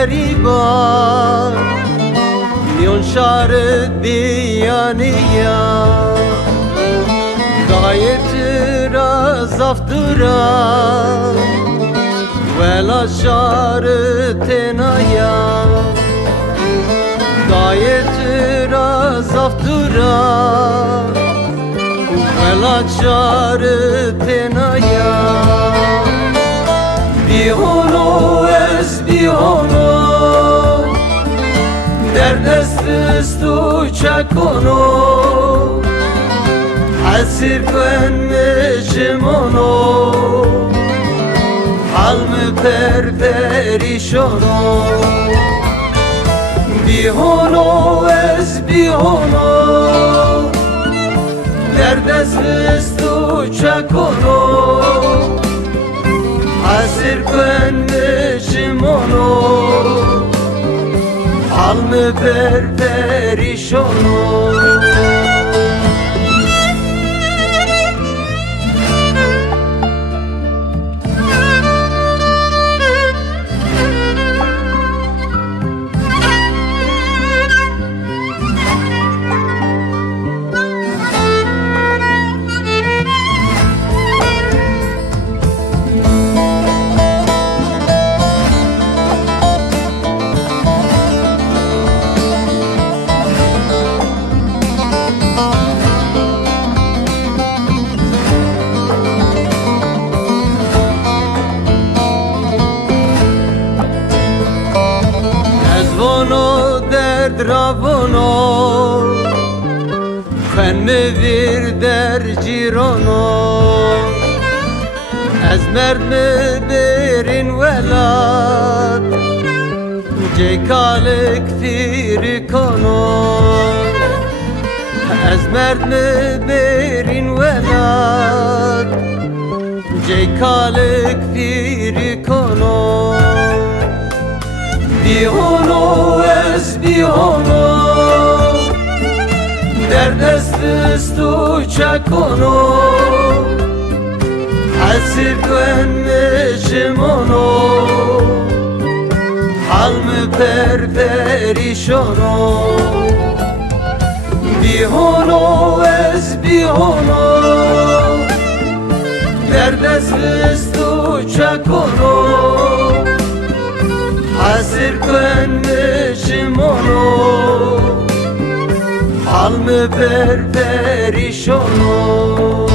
geriban Mion şarı diyaniya Gayet razaftıra Vela şarı tenaya Gayet razaftıra Vela şarı tenaya Bihono ez bihono Derdest tu çakono Hasir könmüşimono Halmı perperişono Bihono ez bihono Derdest tu çakono Hasir könmüşimono Halmı perperişono Vono derd ravono Fen mi vir der cirono Ez merd mi birin velad Cekalik firikono Ez merd mi birin velad Cekalik firikono Bihono ez bihono Derdest tu çakono Hasir könmüşimono Halmı perperişono Bihono ez bihono Derdest tu çakono Hasir könmüşimono Halmı perperişono